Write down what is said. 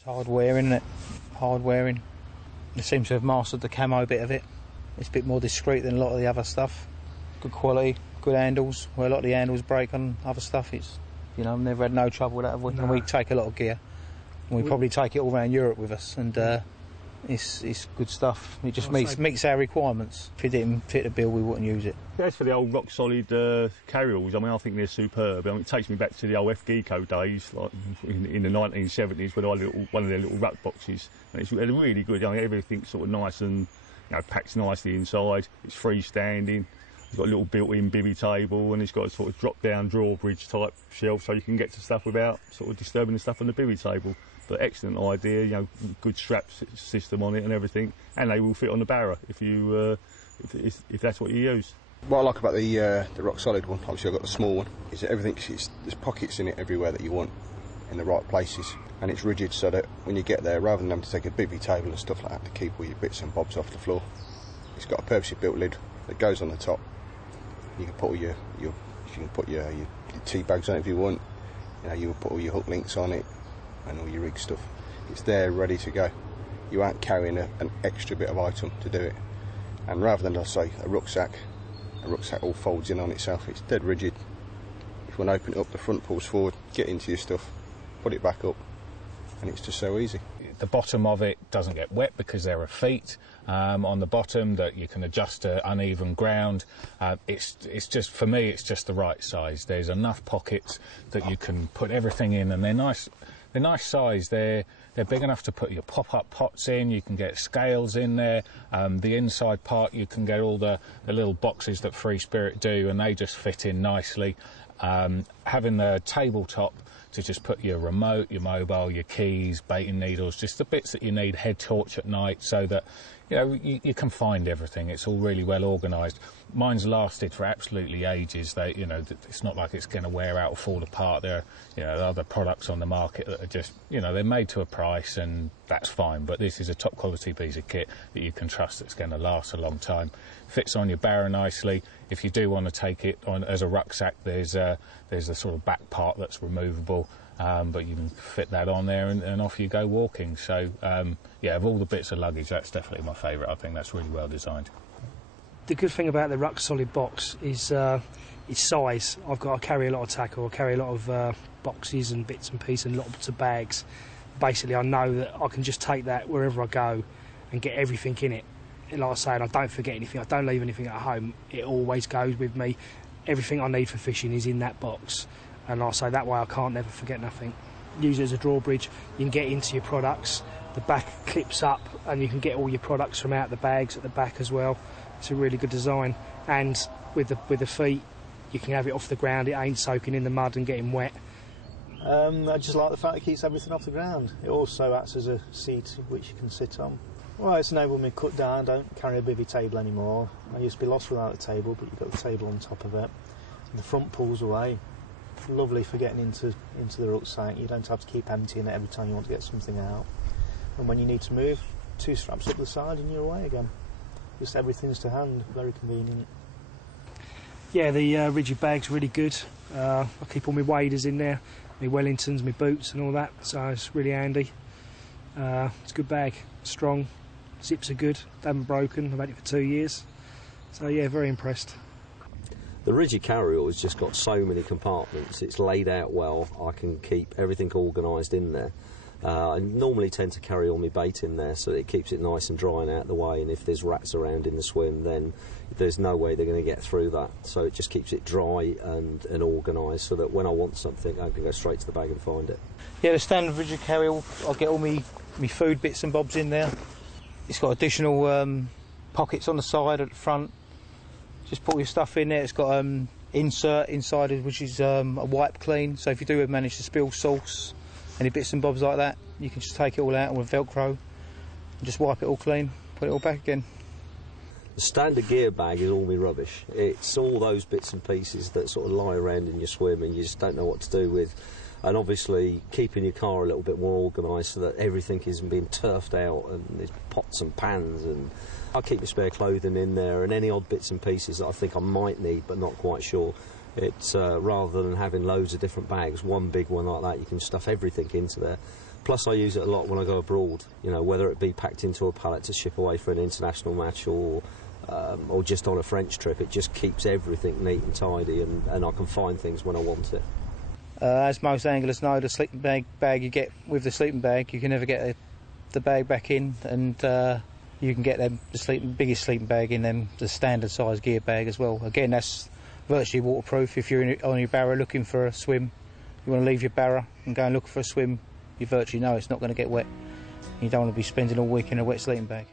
It's hard wearing, isn't it? Hard wearing. They seem to have mastered the camo bit of it. It's a bit more discreet than a lot of the other stuff. Good quality, good handles. Where a lot of the handles break on other stuff, it's, you know, I've never had no trouble with that, have we? No. And we take a lot of gear. And we probably take it all around Europe with us, and it's good stuff. It just meets our requirements. If it didn't fit the bill, we wouldn't use it. As for the old rock solid carryalls, I mean, I think they're superb. I mean, it takes me back to the old FGECO days, like in the 1970s, when I had one of their little ruck boxes. And they're really good. I mean, everything's sort of nice and, you know, packs nicely inside. It's freestanding. It's got a little built-in bivvy table, and it's got a sort of drop-down drawbridge type shelf, so you can get to stuff without sort of disturbing the stuff on the bivvy table. But excellent idea, you know, good strap system on it and everything, and they will fit on the barrow if you if that's what you use. What I like about the rock solid one, obviously I've got the small one, is that there's pockets in it everywhere that you want, in the right places, and it's rigid so that when you get there, rather than having to take a bivvy table and stuff like that to keep all your bits and bobs off the floor, it's got a purposely built lid that goes on the top. You can put all your tea bags on it if you want. You know, you will put all your hook links on it and all your rig stuff. It's there ready to go. You aren't carrying an extra bit of item to do it. And rather than, let's say, a rucksack all folds in on itself. It's dead rigid. If you want to open it up, the front pulls forward, get into your stuff, put it back up, and it's just so easy. The bottom of it doesn't get wet because there are feet on the bottom that you can adjust to uneven ground. It's just, for me, it's just the right size. There's enough pockets that you can put everything in, and they're nice. They're nice size. They're big enough to put your pop-up pots in. You can get scales in there. The inside part, you can get all the little boxes that Free Spirit do, and they just fit in nicely. Having the tabletop to just put your remote, your mobile, your keys, baiting needles, just the bits that you need, head torch at night, so that, you know, you can find everything. It's all really well organised. Mine's lasted for absolutely ages. They, you know, it's not like it's going to wear out or fall apart. There are, you know, other products on the market that are just, you know, they're made to a price, and that's fine. But this is a top quality piece of kit that you can trust that's going to last a long time. Fits on your barrow nicely. If you do want to take it on as a rucksack, there's a sort of back part that's removable. But you can fit that on there and off you go walking. So, yeah, of all the bits of luggage, that's definitely my favourite. I think that's really well designed. The good thing about the Ruck Solid box is its size. I carry a lot of tackle, I carry a lot of boxes and bits and pieces and lots of bags. Basically, I know that I can just take that wherever I go and get everything in it. Like I say, and I don't forget anything, I don't leave anything at home. It always goes with me. Everything I need for fishing is in that box. And like I say, that way I can't never forget nothing. Use it as a drawbridge, you can get into your products. The back clips up and you can get all your products from out the bags at the back as well. It's a really good design. And with the feet, you can have it off the ground, it ain't soaking in the mud and getting wet. I just like the fact it keeps everything off the ground. It also acts as a seat which you can sit on. Well, it's enabled me to cut down, don't carry a bivvy table anymore. I used to be lost without a table, but you've got the table on top of it. And the front pulls away. Lovely for getting into the rucksack. You don't have to keep emptying it every time you want to get something out. And when you need to move, 2 straps up the side and you're away again. Just everything's to hand, very convenient. Yeah, the rigid bag's really good. I keep all my waders in there, my Wellingtons, my boots and all that, so it's really handy. It's a good bag, strong, zips are good, they haven't broken, I've had it for 2 years. So yeah, very impressed. The rigid carryall has just got so many compartments, it's laid out well, I can keep everything organised in there. I normally tend to carry all my bait in there so that it keeps it nice and dry and out of the way, and if there's rats around in the swim then there's no way they're going to get through that. So it just keeps it dry and organised so that when I want something I can go straight to the bag and find it. Yeah, the standard rigid carryall, I'll get all my food bits and bobs in there. It's got additional pockets on the side, at the front. Just put your stuff in there. It's got insert inside it, which is a wipe clean. So if you do manage to spill sauce, any bits and bobs like that, you can just take it all out with Velcro and just wipe it all clean, put it all back again. The standard gear bag is all my rubbish. It's all those bits and pieces that sort of lie around in your swim and you just don't know what to do with. And obviously keeping your car a little bit more organised so that everything isn't being turfed out and there's pots and pans, and I keep my spare clothing in there and any odd bits and pieces that I think I might need but not quite sure. It's rather than having loads of different bags, one big one like that, you can stuff everything into there. Plus I use it a lot when I go abroad, you know, whether it be packed into a pallet to ship away for an international match or just on a French trip. It just keeps everything neat and tidy, and I can find things when I want it. As most anglers know, the sleeping bag you get with the sleeping bag, you can never get the bag back in, and you can get the biggest sleeping bag in the standard size gear bag as well. Again, that's virtually waterproof. If you're on your barrow looking for a swim, you want to leave your barrow and go and look for a swim, you virtually know it's not going to get wet. You don't want to be spending all week in a wet sleeping bag.